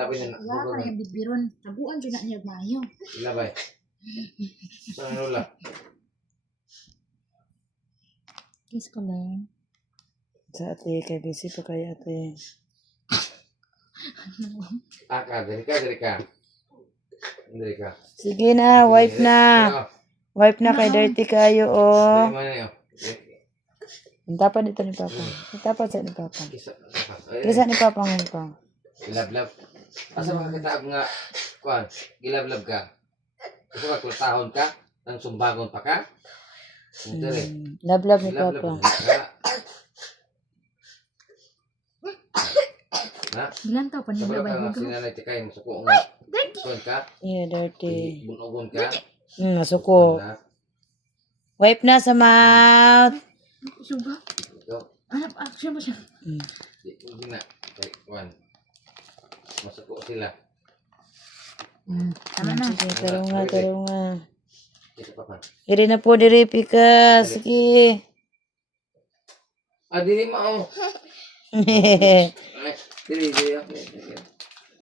Labi na. Wala ka na yung bibiron. Tabuan dyan na niya mayo. Ilabay. Saan Lola? Kiss ko lang. Sa ate, kay busy pa kay ate. Dali ka. Dali ka. Sige na, wipe na. Wipe na kay dirty kayo, oh. Dali mo na yun. Tapan dito ni Papa. Tapan sa ni Papa. Kisa. Kisa ni Papa ngayon pa. Gilablab. Asa makakitaab nga, kuan, gilablab ka. Kasi magkultahon ka, nang sumbangon pa ka. Dali. Lablab ni Gilablab Papa. ka. Na? Ilan tao pa Sabalo nila ka nga ba? sinanay tikay mo suko nga. Kuan ka, Yeah, dirty. bunugon ka. Nasuko. Na, Wipe na sa mouth. Suba? ito. Hanap action ba siya? Hindi na. Kay kuan. Masuko sila. Tama na. Sige, taro nga. Ito pa pa. Iri na po, diri, Pika. Sige. Dili mo. Ay, dili.